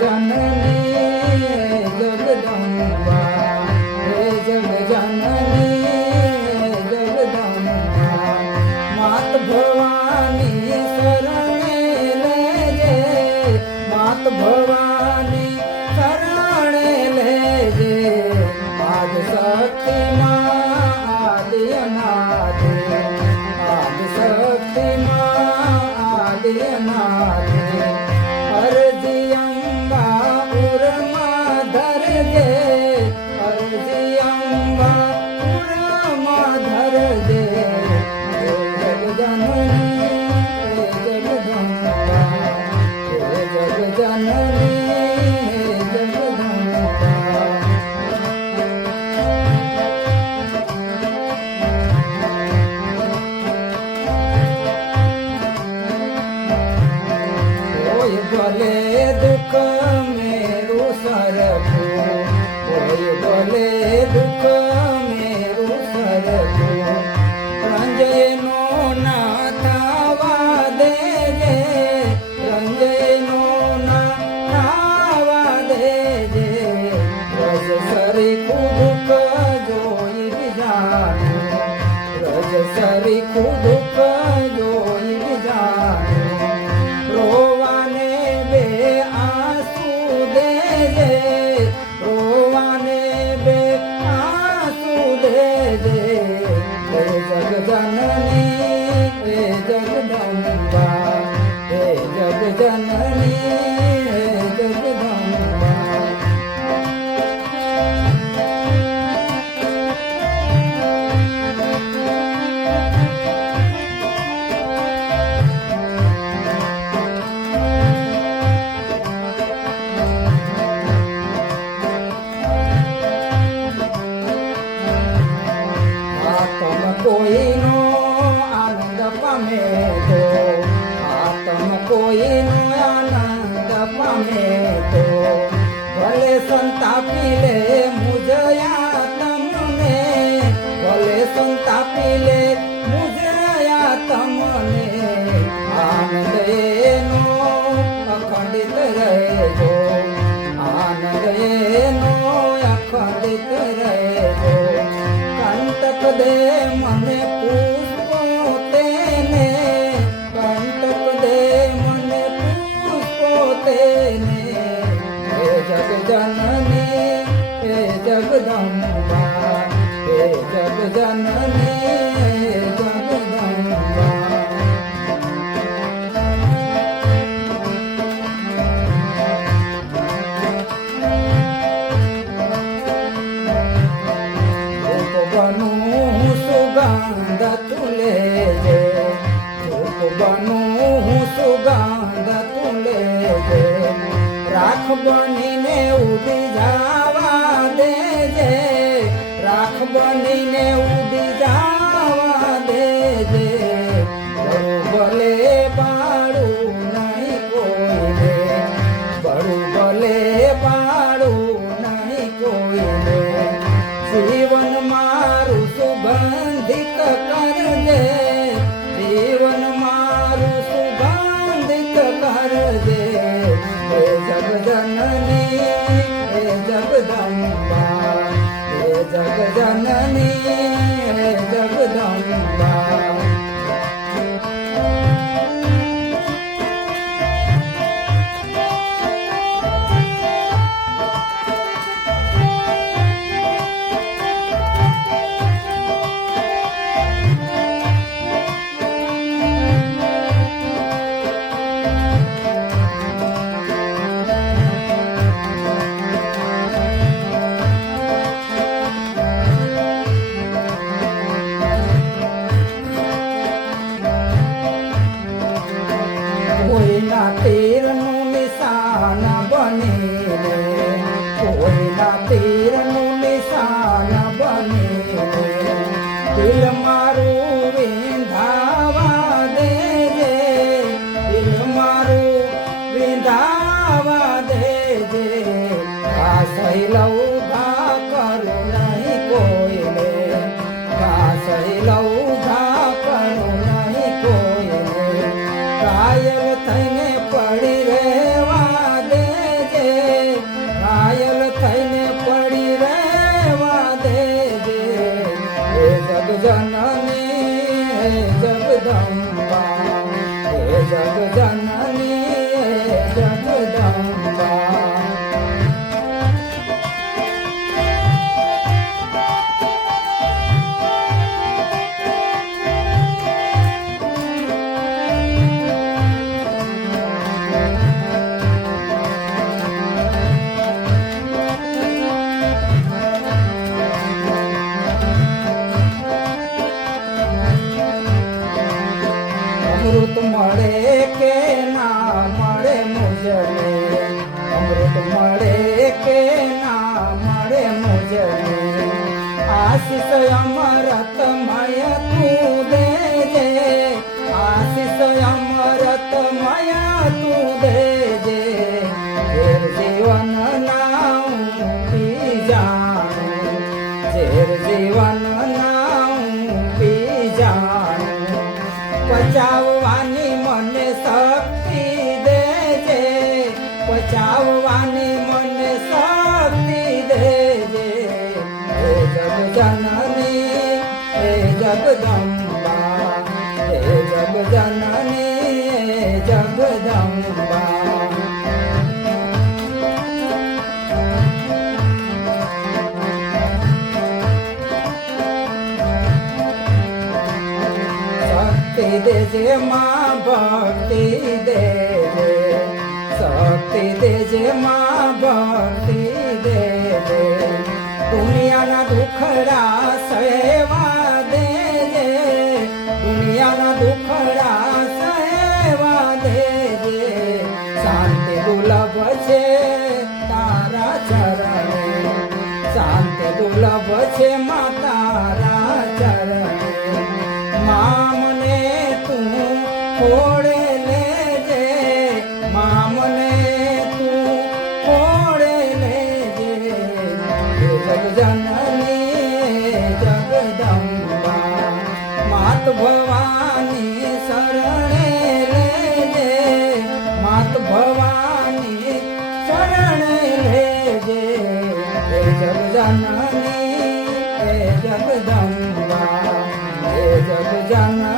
जननी जगदम्बा हे जग जननी जगदम्बा मात भवानी शरणे लेजे मात भवानी शरणे लेजे आद शक्ति माँ आदि अनादि आद शक्ति माँ आदि अनादि अर्जी अंबा उरमा धरजे अर्जी अंबा उरमा धरजे हे जग जननी हे जगदम्बा हे जग जननी हे जगदम्बा बोले दुख मेरु सरगु कोई बोले दुख मेरु सरगु रंजय नो ना थावा देजे रंजय नो ना थावा देजे रज सरी दुख जोई जानु रज सरी दुख जोई जानु रोवाने बे आंसू देजे रोवाने बे आंसू देजे हे जग जननी हे जगदम्बा हे जग जननी हे जगदम्बा कोई नो आनंद पामे तो आत्म कोई नो आनंद पामे तो भले संतापी ले मुझया तमने भले संतापी ले मुझया तमने आनंद नो अखंडित रहे जो आनंद नो अखंडित रहे जो कंटक दे मने पुष्पो तेने कंटक दे मने पुष्पो तेने हे जग जननी हे जगदम्बा हे जग जननी हे जगदम्बा बनू सुगंध तुले जे धूप बनू सुगंध तुले जे राख बनी ने उड़ी जावा दे जे राख बनी ने उड़ी जावा दे जे बड़ू बले बाड़ू नहीं कोई दे बड़ू बले बाड़ू नहीं कोई दे जीवन मारू सुगंधित कर दे जीवन मारू सुगंधित कर दे हे जग जननी हे जगदम्बा हे जग जननी हे जगदम्बा કોઈના તીરનું નિશાન બનીને કોઈના તીરનું નિશાન બનીને દિલ મારું વિંધાવા દેજે દિલ મારું વિંધાવા દેજે આ સહેલવ ઘા કરું નહીં કોઈને આ સહેલવ ઘા કરું નહીં કોઈને કાયલ થઈને પડી રહેવા દેજે આશીષ અમરતમય તું દેજે, આશીષ અમરતમય તું દેજે, ઝેર જીવન નાઉ પી જાણું, ઝેર જીવન નાઉ પી જાણું, પચાવવાની મને શક્તિ દેજે, પચાવવાની મને શક્તિ દેજે, હે જગજનની હે જગદંબા, હે જગજનની હે જગદંબા. શક્તિ દેજે માં ભક્તિ દેજે, શક્તિ દેજે માં ભક્તિ દેજે, દુનિયાના દુખડા સહેવા દેજે, દુનિયાના દુખડા સહેવા દેજે, શાંતિ દુર્લભ છે તારા ચરણે, શાંતિ દુર્લભ છે મા તારા ચરણે, મા મને તું ખોળે લેજે, મા મને તું ખોળે લેજે, હે જગજનની જગદંબા, માત ભવાની શરણે લેજે, માત ભવાની શરણે લેજે, હે જગજનની હે જગદંબા, હે જગજનની